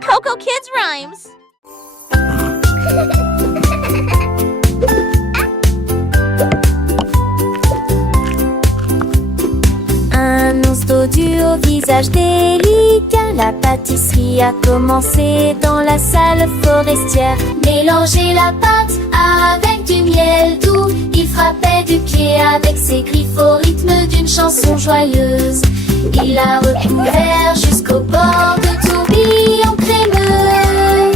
Coco Kids Rhymes. Un ours dodu au visage délicat. La pâtisserie a commencé dans la salle forestière. Mélanger la pâte avec du miel doux. Il frappait du pied avec ses griffes au rythme d'une chanson joyeuse. Il a recouvert jusqu'au bord de tourbillons crémeux.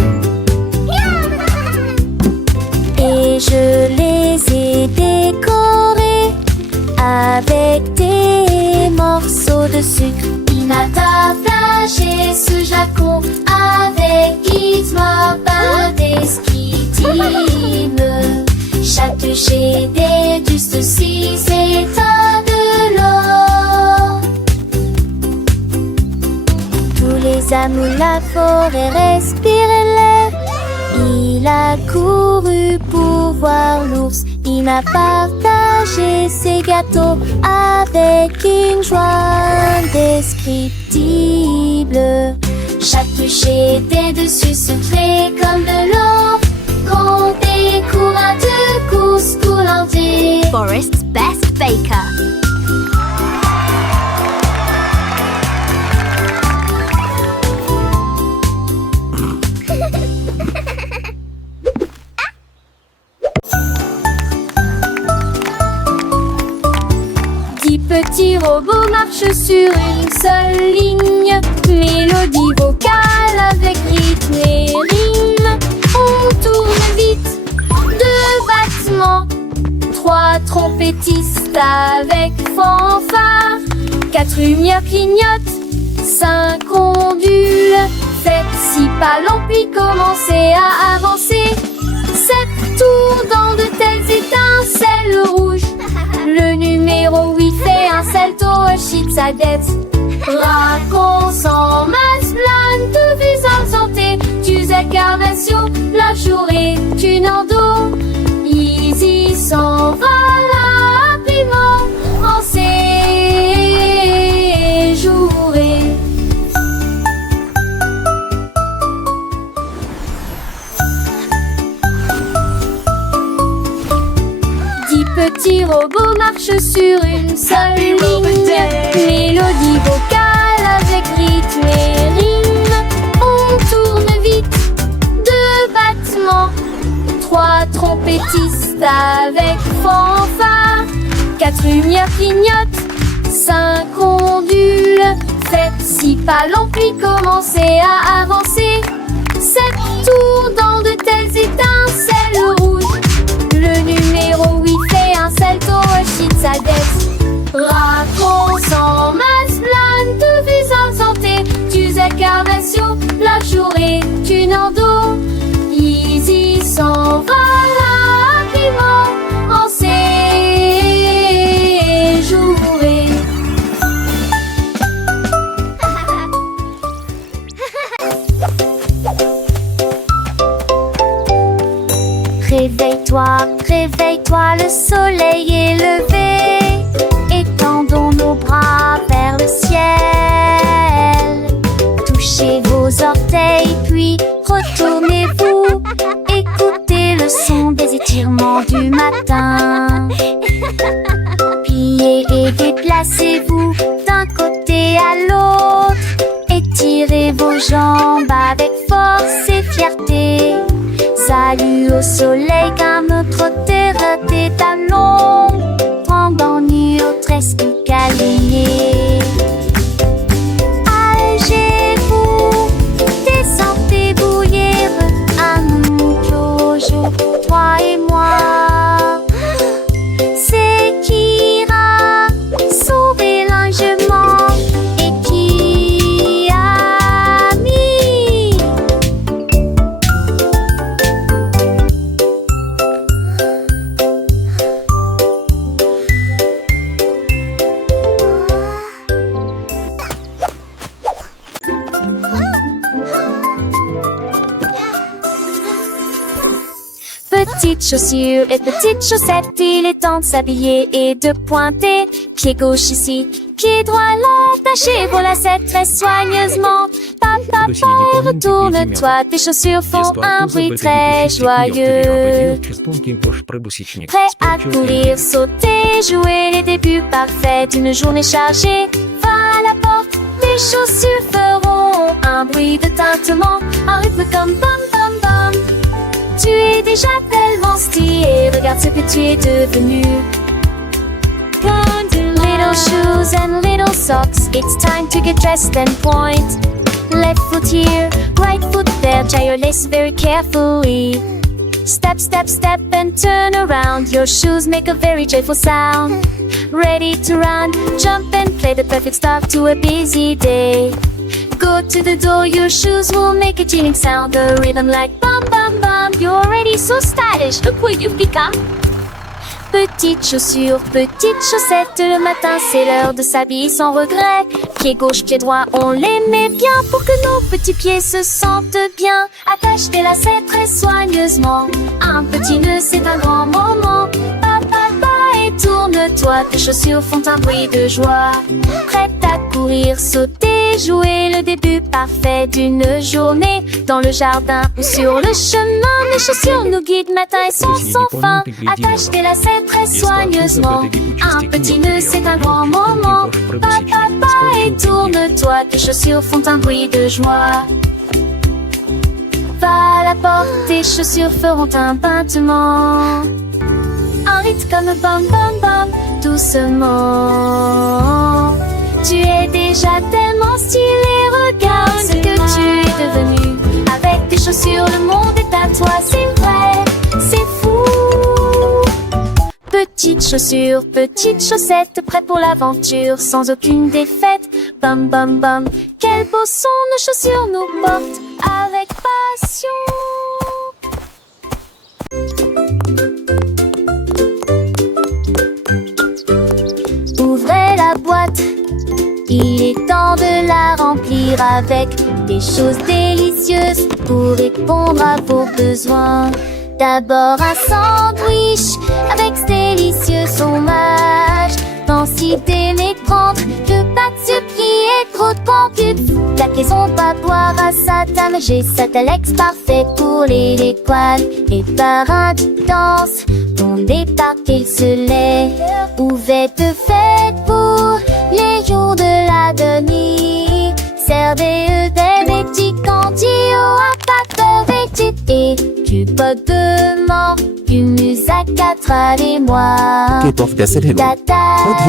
Et je les ai décorés avec des morceaux de sucre. Il m'a partagé ce flacon avec Gizmo indescriptible. Chatouché des dustes si états de l'or. Tous les amours de la forêt respiraient l'air. Il a couru pour voir l'ours. Il m'a partagé ses gâteaux avec une joie indescriptible. Chaque toucher des dessus secrets comme de l'or. Qu'on découvre à deux courses coulantiers. Forest's best baker. Petit robot marche sur une seule ligne. Mélodie vocale avec rythme et rime. On tourne vite, deux battements. Trois trompettistes avec fanfare. Quatre lumières clignotent, cinq ondules. Faites six pas lents puis commencez à avancer. Sept tours dans de telles étincelles rouges. Le numéro 8 fait un salto au shit sa dette. Racon sans masse plane de visage santé. Tu incarnation, la journée, tu n'endo. Easy s'en va rapidement en séjouré. Petit robot marche sur une seule ligne. Mélodie vocale avec rythme et rime. On tourne vite, deux battements. Trois trompettistes avec fanfare. Quatre lumières clignotent, cinq ondules. Faites six pas lents puis commencez à avancer. Sept tours dans de telles étincelles rouges. Le numéro 8 fait un salto au shit sa dette. Racon sans masse plane de visage santé. Tu incarnation, la journée, tu n'endo. Easy s'en va rapidement en séjouré. Réveille-toi, réveille-toi, le soleil est levé. Étendons nos bras vers le ciel. Touchez vos orteils, puis retournez-vous. Écoutez le son des étirements du matin. Pliez et déplacez-vous d'un côté à l'autre. Étirez vos jambes avec force et fierté. Salut au soleil car notre terre tes talons. Tremblant nu au tresque câliné. Allégez-vous, descendez bouillir. Un Jojo, toi et moi. C'est qui ira sauver l'enjement et qui a mis. petites chaussures et petites chaussettes. Il est temps de s'habiller et de pointer. Pied gauche ici, pied droit là, attachez vos lacets très soigneusement. Papa, retourne-toi, tes chaussures font un bruit très joyeux. Prêt à courir, sauter, jouer les débuts parfaits d'une journée chargée. Va à la porte, tes chaussures feront un bruit de tintement, un rythme comme bam bam bam. Tu es déjà tellement stylé, regarde ce que tu es devenu. Little shoes and little socks, it's time to get dressed and point. Left foot here, right foot there, tie your laces very carefully. Step, step, step and turn around, your shoes make a very joyful sound. Ready to run, jump and play, the perfect start to a busy day. Go to the door, your shoes will make a jingling sound, a rhythm like bum bum bum. You're already so stylish, look what you've become. Petites chaussures, petites chaussettes, le matin c'est l'heure de s'habiller sans regret. Pied gauche, pied droit, on les met bien pour que nos petits pieds se sentent bien. Attache tes lacets très soigneusement, un petit nœud c'est un grand moment. Et tourne-toi, tes chaussures font un bruit de joie. Prête à courir, sauter, jouer le début parfait d'une journée. Dans le jardin ou sur le chemin, les chaussures nous guident matin et soir sans fin. Attache tes lacets très soigneusement, un petit nœud c'est un grand moment. Et tourne-toi, tes chaussures font un bruit de joie. Va à la porte, tes chaussures feront un battement. Un rythme comme bam bam bam, doucement. Tu es déjà tellement stylé, regarde ce que tu es devenu. Avec tes chaussures, le monde est à toi, c'est vrai, c'est fou. Petites chaussures, petites chaussettes, prêtes pour l'aventure, sans aucune défaite. Bam bam bam, quel beau son, nos chaussures nous portent avec passion. Ouvrez la boîte, il est temps de la remplir avec des choses délicieuses pour répondre à vos besoins. D'abord un sandwich avec ce délicieux fromage. Densité mais prendre que pas de sucre et trop de concubes. La caisson va boire à sa table, j'ai ça Alex parfait pour les poils. Et par un danse, on départ qu'il se lève. Ouverte faite pour les jours de la demi. Servez des petits candies au impact petit. Et du pot de mort, du musac à travers moi. كتفتصل هنا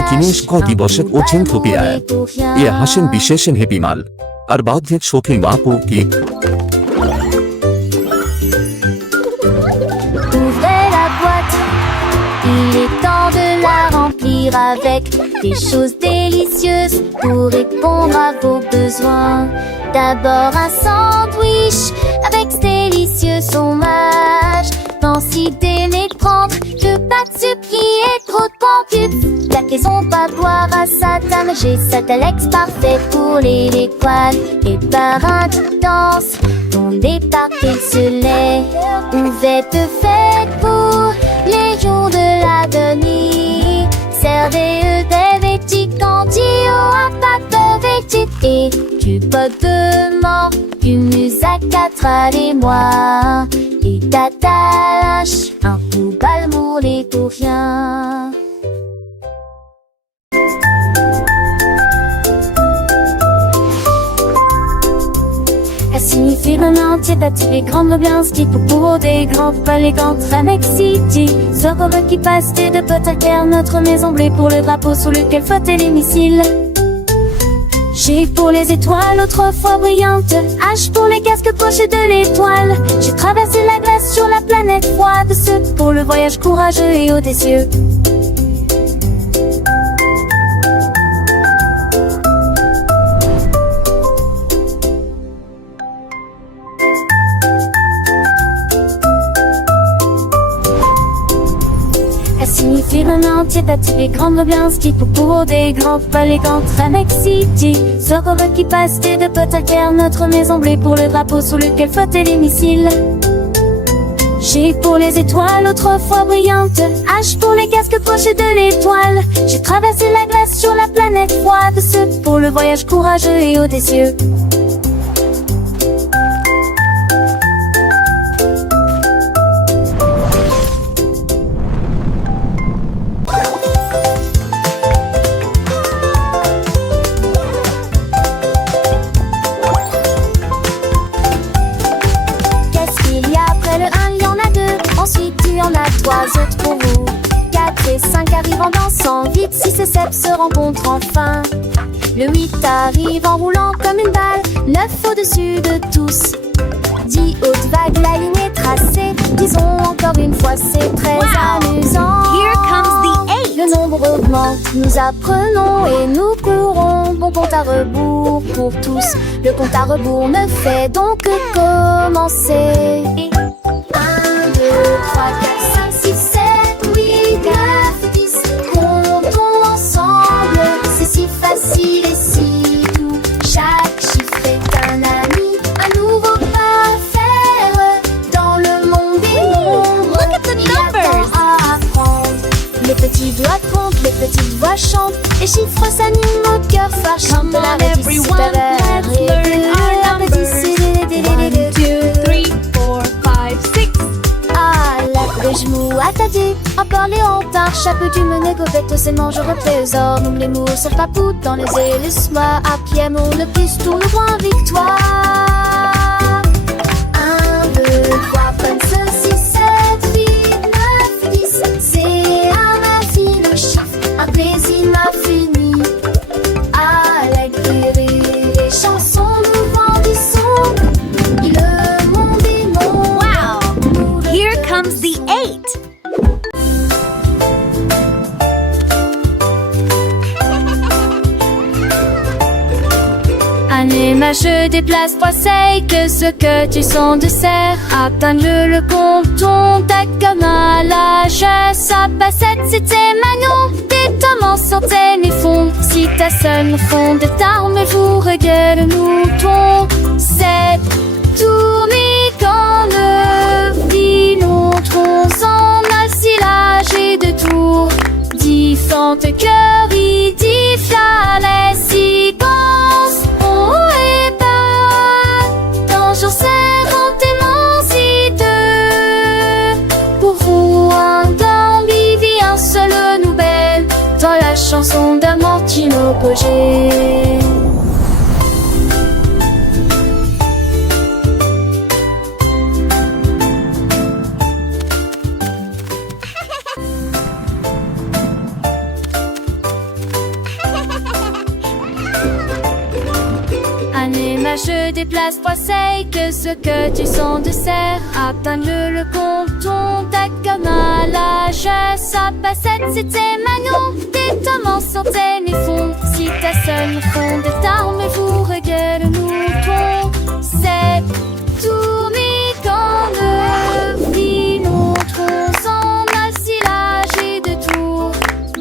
كينيش قاضي باشد اوتشن توبيا يا هاشم بيشيشن هبي مال أربعة شوكي معكو كي Ouvrez la boîte, il est temps de la remplir avec des choses délicieuses pour répondre à vos besoins. D'abord un sandwich avec ce délicieux fromage. Densité mais prendre que pas de sucre et trop de concubes. La caisson va boire à sa table, j'ai ça Alex parfait pour les poils. Et par un danse, on départ qu'il se lève. Ouverte faite pour les jours de la demi. Servez des petits candies au impact petit. Et du pot de mort, du musac à travers moi. Et t'attaches un coup balmoulé pour rien. Elle signifie vraiment entier les grandes ambiances qui pour des grands palais très City. Sorobe qui passe de potes notre maison bleue pour le drapeau sur lequel flottait les missiles. G pour les étoiles autrefois brillantes, H pour les casques pochés de l'étoile. J'ai traversé la glace sur la planète froide, ce pour le voyage courageux et audacieux. Elle signifie vraiment entier les grandes ambiances qui pour des grands palais très City. Sorobe qui passe de potes notre maison bleue pour le drapeau sur lequel flottaient les missiles. G G pour les étoiles autrefois brillantes, H pour les casques pochés de l'étoile. J'ai traversé la glace sur la planète froide, ce pour le voyage courageux et audacieux. Ensuite tu en as 3 autres pour vous. 4 et 5 arrivent en dansant vite. 6 et 7 se rencontrent enfin. Le 8 arrive en roulant comme une balle. 9 au-dessus de tous. 10 hautes vagues, la ligne est tracée. Disons encore une fois, c'est très amusant. Here comes the 8. Le nombre augmente, nous apprenons et nous courons. Bon compte à rebours pour tous. Le compte à rebours ne fait donc que commencer. 2, 3, 4, 5, 6, 7, 8, 9, 10. Comptons ensemble, c'est si facile et si doux. Chaque chiffre est un ami, un nouveau pas à faire. Dans le monde des nombres, Look at the il y a numbers. tant à apprendre. Les petits doigts comptent, les petites voix chantent. Les chiffres s'animent, notre cœur fâche. Come De la on, petite everyone, supérieure let's et learn de our la petite numbers. 1, 2, 3, 4, 5, 6. Ah, la genoux attardés, un par les hantards, chapeau du mené, gobette au sément, je trésor, nous les mots, sauf papou dans les hélices, moi, à pied, mon le plus, tout le point, victoire. 1, 2, 3, comme ceci, 7, 8, 9, 10, c'est à ma fille le chiffre, un plaisir m'a fini. À la guérir, les chansons nous grandissons, le monde est mon. Wow! Here comes the 8. Anima, je déplace poisseille, que ce que tu sens de serre. Atteins-le, le compton, ta comme à l'âge. Sa passette, c'était Manon. Des tomes en centaines et fonds. Si ta sonne fond de tarme, vous regarde le mouton. C'est tourné quand le filon tronce en assilage et de tours. Différentes cœurs, il dit la séquence. Oh et pas, toujours serrant émancité. Pour vous, un d'ambivi, un seul nouvelle. Dans la chanson d'Amortino Pogé. Anima, je déplace poisseille, que ce que tu sens de serre. Atteins-le, le compton, ta comme à l'âge. Sa passette, c'était Manon. Des tomes en centaines et fonds. Si ta sonne fond de tarme, vous regarde le mouton. C'est tourné quand le filon tronce en assilage et de tours.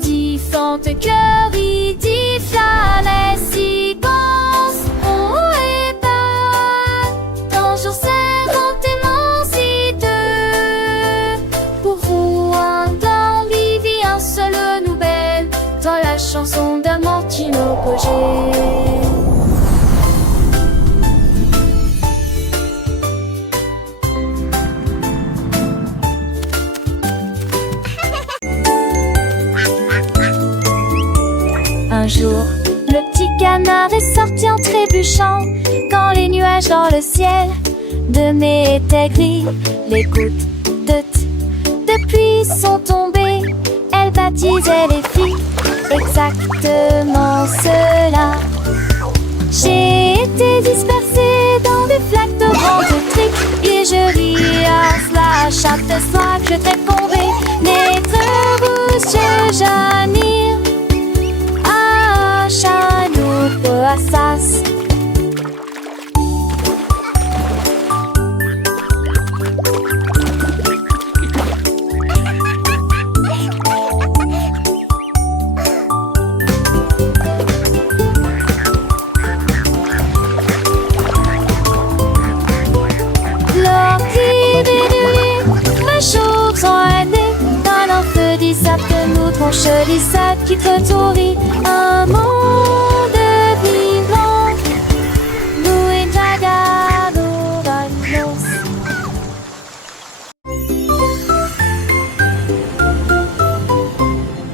Différentes cœurs, il dit la séquence. Oh et pas, toujours serrant émancité. Pour vous, un d'ambivi, un seul nouvelle. Dans la chanson d'Amortino Pogé. Un jour, le petit canard est sorti en trébuchant. Quand les nuages dans le ciel de mai étaient gris, les gouttes de pluie sont tombées. Elle baptisait les filles exactement cela. J'ai été dispersée dans des flaques de vent électrique et je ris à cela chaque fois que je t'ai tombé. N'être rouge, j'admire. Chanou de Assas. L'or qui brille, jolies arbres qui trottourent, un monde vivant. Nous et Jaga, nous ramenons.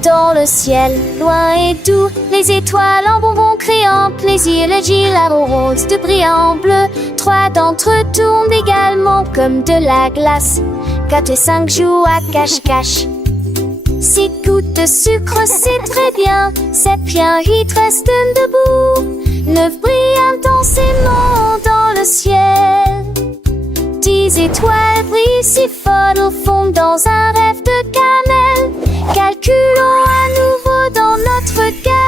Dans le ciel, loin et doux, les étoiles en bonbons créant plaisir, le gilabo rose de brillant bleu. 3 d'entre eux tournent également comme de la glace. 4 et 5 jouent à cache-cache. 6 gouttes de sucre, c'est très bien. 7 bien, 8 restent debout. 9 brillent intensément dans le ciel. 10 étoiles brillent si fort au fond dans un rêve de cannelle. Calculons à nouveau dans notre gamme.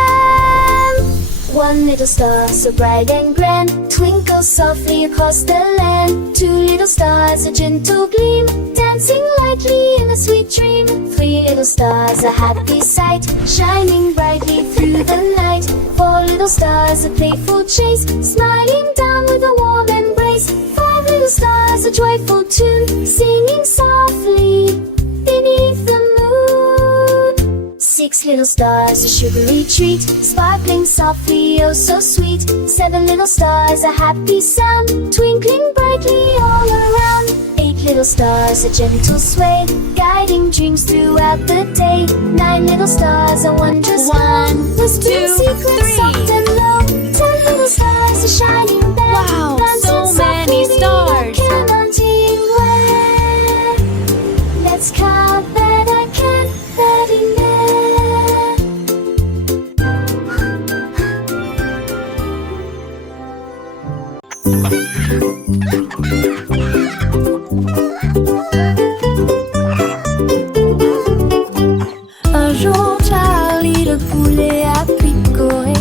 1 little star so bright and grand twinkles softly across the land. 2 little stars, a gentle gleam, dancing lightly in a sweet dream. 3 little stars, a happy sight, shining brightly through the night. 4 little stars, a playful chase, smiling down with a warm embrace. 5 little stars, a joyful tune, singing softly beneath the moon. 6 little stars, a sugary treat, sparkling softly, oh so sweet. 7 little stars, a happy sound, twinkling brightly all around. 8 little stars, a gentle sway, guiding dreams throughout the day. 9 little stars, a wondrous one, whispering secrets soft and low. 10 little stars, a shining bell, Wow, dancing so many softly, stars. canting where. Let's count that I can, that in there. Un jour, Charlie le poulet a picoré.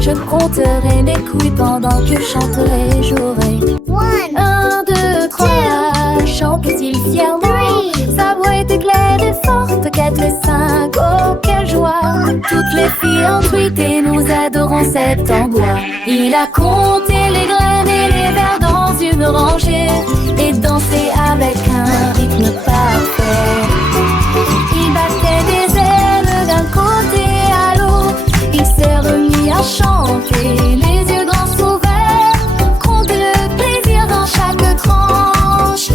Je compterai mes couilles pendant que je chanterai, jouerai. 1, 2, 3, chante-t-il fièrement. Sa voix était claire et forte. 4 et 5, oh quelle joie. Toutes les filles en truite et nous adorons cet endroit. Il a compté les graines et les vers dans une rangée et dansé avec un rythme parfait. Il battait des ailes d'un côté à l'autre. Il s'est remis à chanter, les yeux grands ouverts. Compte le plaisir dans chaque tranche.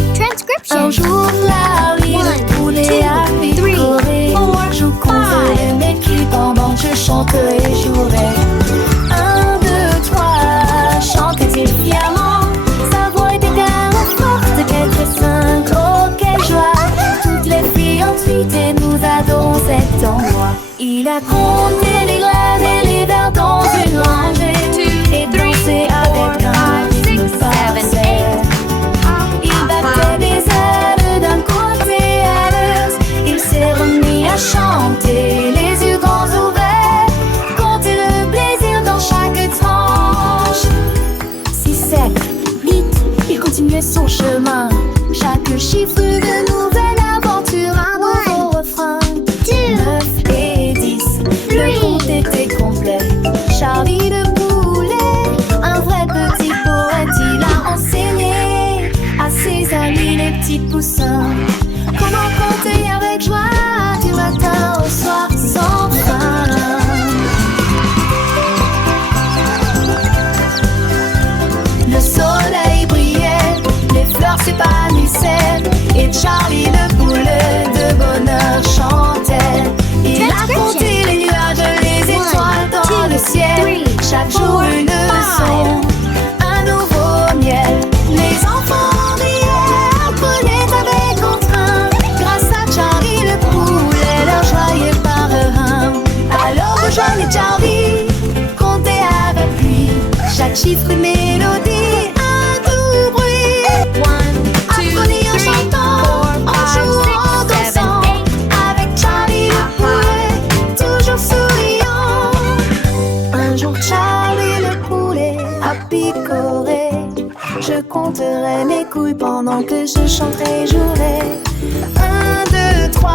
Un jour, Larry, le poulet a picoré. Je compterai mes culs pendant que je chanterai et jouerai. 1, 2, 3, chantait-il fièrement. Sa voix était claire et forte. 4 et 5, oh quelle joie. Toutes les filles ensuite et nous adorons cet endroit. Il a compté les graines et les vers dans une rangée et dansé avec un rythme parfait. Il battait des ailes d'un côté à l'autre. Il s'est remis à chanter, les yeux grands ouverts. Compter le plaisir dans chaque tranche. 6, 7, 8, il continuait son chemin. Chaque chiffre de nouvelle aventure, un nouveau refrain. 9 et 10, le compte était complet. Charlie le poulet, un vrai petit poète, il a enseigné à ses amis les petits poussins comment compter avec joie du matin au soir sans fin. Le soleil brillait, les fleurs s'épanouissaient et Charlie le poulet de bonheur chantait. Il a compté les nuages, les étoiles dans le ciel. Chaque jour une leçon, un nouveau miel. Les enfants riaient, apprenaient avec entrain. Grâce à Charlie le poulet, leur joie est par un. Alors rejoignez Charlie, comptez avec lui. Chaque chiffre une mélodie, un doux bruit. Apprenez en chantant, en jouant, en dansant. Avec Charlie le poulet, toujours souriant. Un jour Charlie le poulet a picoré. Je compterai mes couilles pendant que je chanterai et jouerai. 1, 2, 3,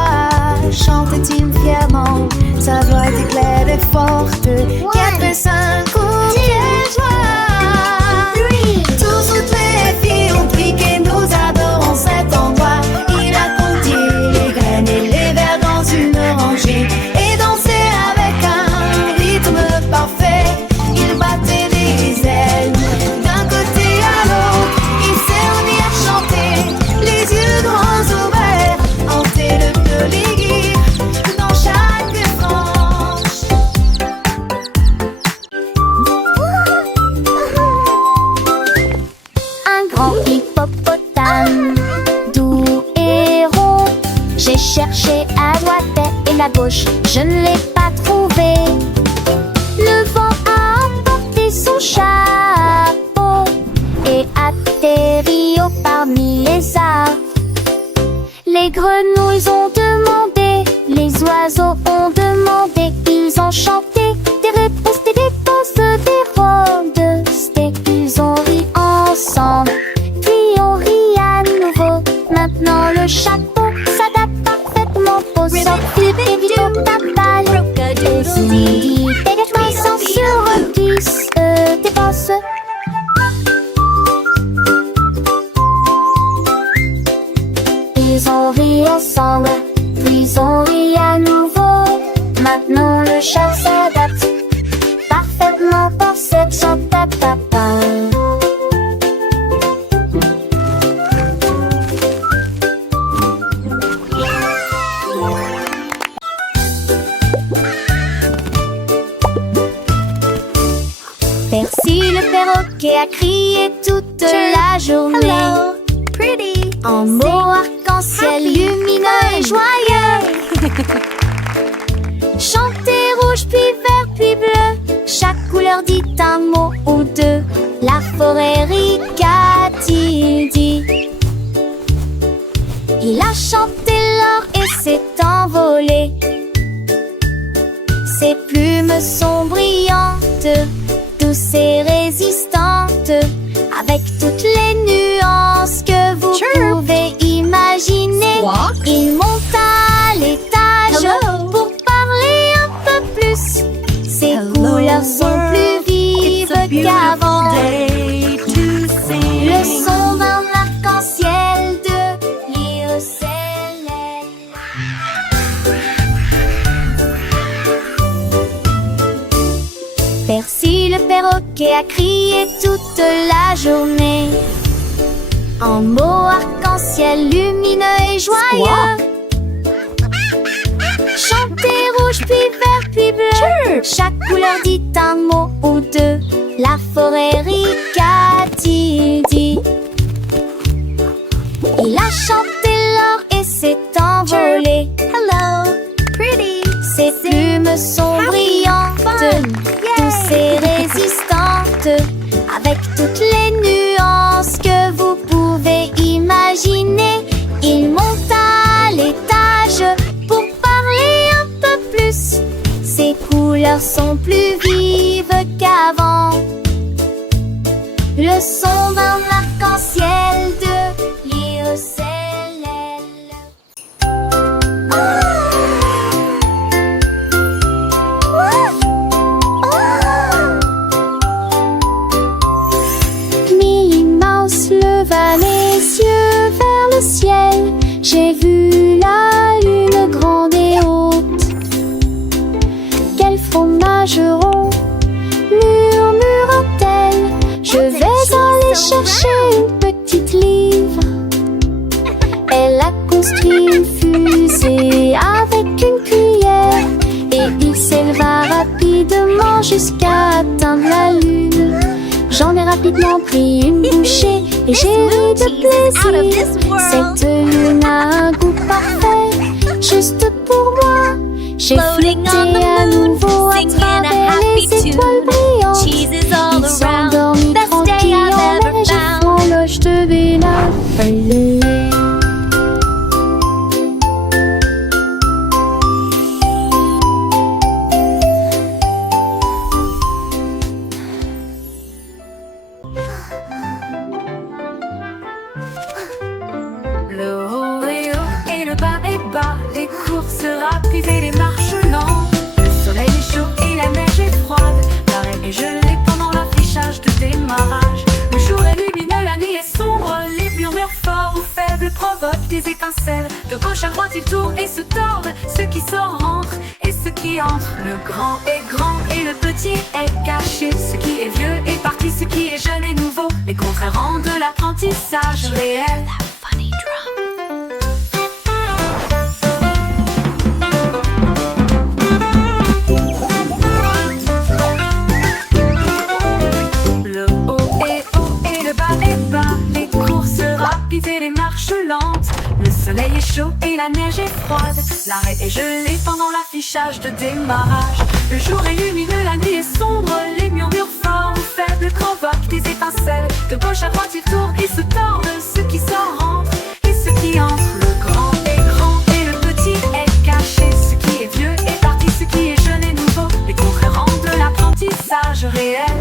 chantait-il fièrement. Sa voix était claire et forte. 4 et 5, oh quelle joie. Toutes les filles ont piqué, nous adorons cet endroit. Il a compté les graines et les vers dans une rangée et dans grand hippopotame, doux et rond. J'ai cherché à droite et à gauche, je ne l'ai pas trouvé. Le vent a emporté son chapeau et atterri au parmi les arbres. Les grenouilles ont demandé, les oiseaux ont demandé, ils ont chanté des réponses, des rôdes, ils ont ri ensemble, puis on rit à nouveau. Maintenant le chapeau s'adapte parfaitement au sortir des vidéos tapales. Et si des sans sur 10 dépense. Ils ont ri ensemble, puis on rit à nouveau. Maintenant le chat s'adapte parfaitement pour cette chantata. Percy le perroquet a crié toute la journée. Hello, pretty. En mots arc-en-ciel lumineux et joyeux. Chantez rouge puis vert puis bleu, chaque couleur dit un mot ou deux. La forêt rica-t-il dit. Il a chanté l'or et s'est envolé. Ses plumes sont brillantes, douces et résistantes, avec toutes les nuances que vous pouvez imaginer. Squawk. Il monte à l'étage Hello. pour parler un peu plus. Ses couleurs sont plus vives qu'avant. Le son d'un arc-en-ciel de l'Irocélène. Percy le perroquet a crié toute la journée. En mots arc-en-ciel lumineux et joyeux. Chantez rouge puis vert puis bleu, chaque couleur dit un mot ou deux. La forêt rica-t-il dit. Il a chanté l'or et s'est envolé. Hello, pretty. Ses plumes sont brillantes, douces et résistantes, avec toutes les nuances que vous pouvez imaginer. Il monte à l'étage pour parler un peu plus. Ses couleurs sont plus vives qu'avant. Le son d'un arc-en-ciel de l'Irocélène. Minnie Mouse leva les yeux vers le ciel. J'ai vu la lune grande et haute. Quel fromage rond, murmura-t-elle. Je vais aller chercher une petite livre. Elle a construit une fusée avec une cuillère et il s'éleva rapidement jusqu'à atteindre la lune. J'en ai rapidement pris une bouchée et j'ai ri de plaisir. Cette lune a un goût parfait, juste pour moi. J'ai Floating flotté on the à moon, nouveau à singing a travers happy les tune. étoiles brillantes. Cheese is all Ils around, s'endorment best day tranquilles I've en ever neige found. en loge de Béla. Le haut est haut et le bas est bas, les courses rapides et les marches lentes. Le soleil est chaud et la neige est froide, l'arrêt est gelé pendant l'affichage de démarrage. Le jour est lumineux, la nuit est sombre, les murmures forts ou faibles provoquent des étincelles. De gauche à droite ils tournent et se tordent, ceux qui sortent rentrent et ceux qui entrent. Le grand est grand et le petit est caché, ce qui est vieux est parti, ce qui est jeune est nouveau. Les contraires rendent l'apprentissage réel. Le haut est haut et le bas est bas, les chaud et la neige est froide. L'arrêt est gelé pendant l'affichage de démarrage. Le jour est lumineux, la nuit est sombre. Les murmures forts ou faibles provoquent des étincelles. De gauche à droite, ils tournent et se tordent. Ceux qui s'en rentrent et ceux qui entrent. Le grand est grand et le petit est caché. Ce qui est vieux est parti, ce qui est jeune est nouveau. Les concurrents de l'apprentissage réel.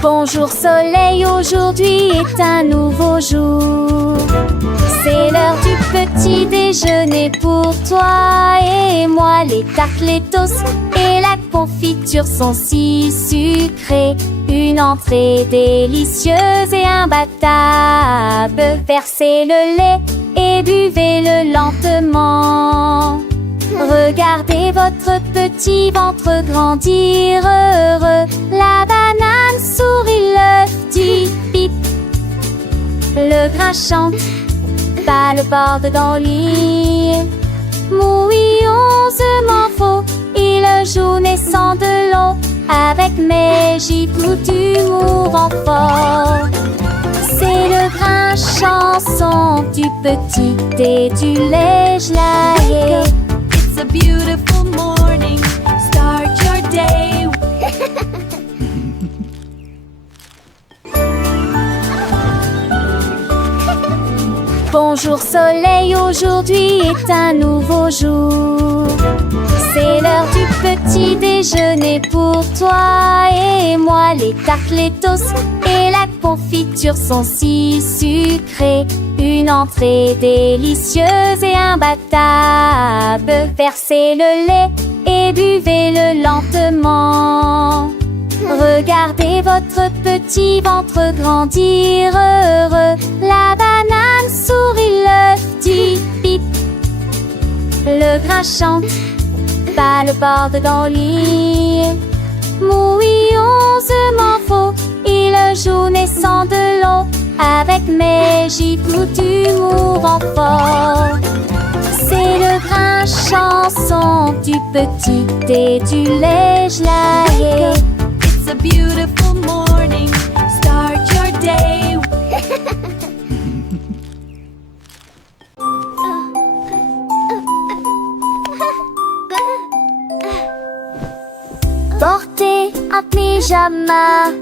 Bonjour soleil, aujourd'hui est un nouveau jour. C'est l'heure du petit déjeuner pour toi et moi. Les tartes, les toasts et la confiture sont si sucrées. Une entrée délicieuse et imbattable. Versez le lait et buvez-le lentement. Regardez votre petit ventre grandir heureux. La banane sourit, l'œuf dit pip. Le grain chante, pas le bord dans le lit. Mouillonsement faux, il joue naissant de l'eau. Avec mes gifles d'humour en fort. C'est le grain chanson du petit et du lait gelé. It's a beautiful morning. Start your day. Bonjour soleil, aujourd'hui est un nouveau jour. C'est l'heure du petit déjeuner pour toi et moi. Les tartes, les toasts et la confiture sont si sucrées. Une entrée délicieuse et imbattable. Versez le lait et buvez-le lentement. Regardez votre petit ventre grandir heureux. La banane sourit, l'œuf dit pip. Le grain chante, pas le bord dans le lit. Mouillonsement faux, il joue naissant de l'eau. Avec mes gifles d'humour en fort. C'est le grain chanson du petit et du lait gelé. It's a beautiful morning. Start your day. Portez un pyjama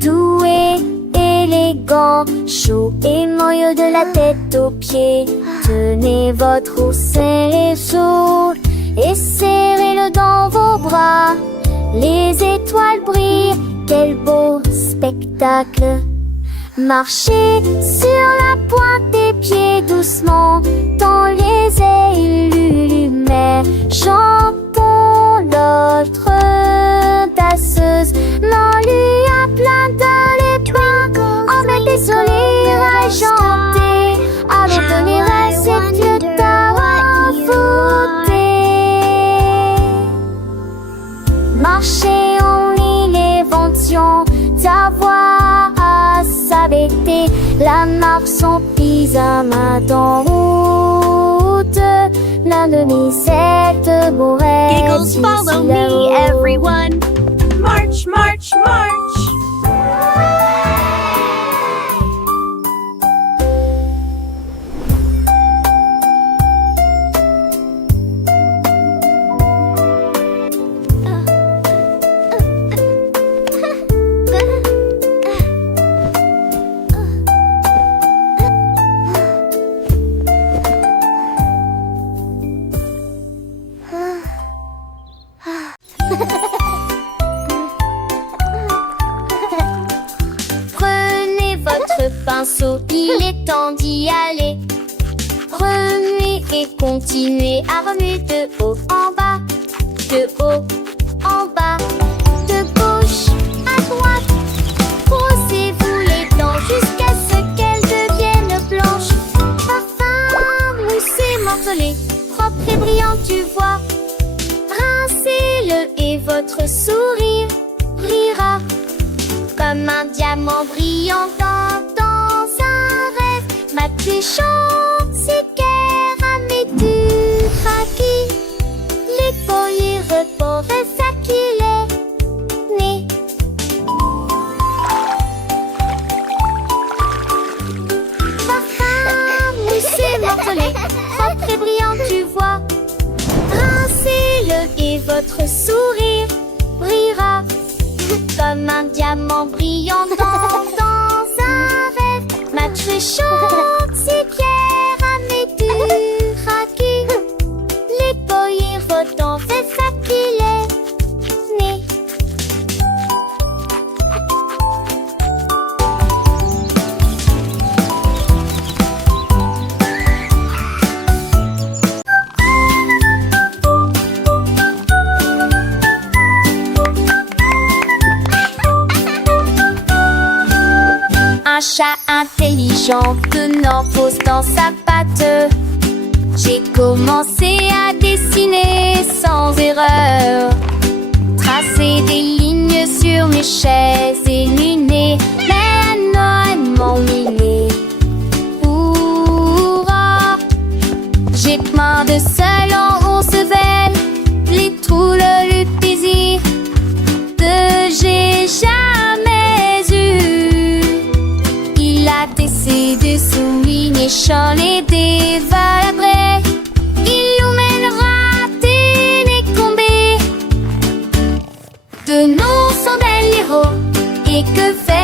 doux et élégant, chaud et moelleux de la tête aux pieds. Tenez votre oursin chaud et serrez-le dans vos bras. Les étoiles brillent, quel beau spectacle. Marchez sur la pointe des pieds doucement dans les ailes lumières. Chantons notre danseuse. L'on lui a plein dans les bains. On met des sourires à chanter. Allons donner à cette vieux envoûté. Marchez, on lit l'évention. Ta voix à s'abaisser. La marque son pyjama d'en route. L'un de mes sept beaux rêves. Giggles, follow me, everyone. March, march, march. Prenez votre pinceau, il est temps d'y aller. Remuez et continuez à remuer de haut en bas, de haut en bas, de gauche à droite. Brossez-vous les dents jusqu'à ce qu'elles deviennent blanches. Parfum, moussé, morcelé, propre et brillant, tu vois. Rincez-le et votre sourire brillera comme un diamant brillant dans un rêve. Ma plus chante Votre sourire brillera comme un diamant brillant dans un rêve. Match chante ses pierres à mes duraki. Les boyers votant fait faciler. Né. Un chat intelligent tenant pose dans sa patte. J'ai commencé à dessiner sans erreur, tracer des lignes sur mes chaises et luner. Maintenant elles m'ennuient. Pourra j'ai plein de seul en 11 belles. Les trous le plaisir que j'ai jamais eu. Il a tessé de souligner champs les dévalabrés. Il nous mènera décombés. De nous sont belles héros. Et que fait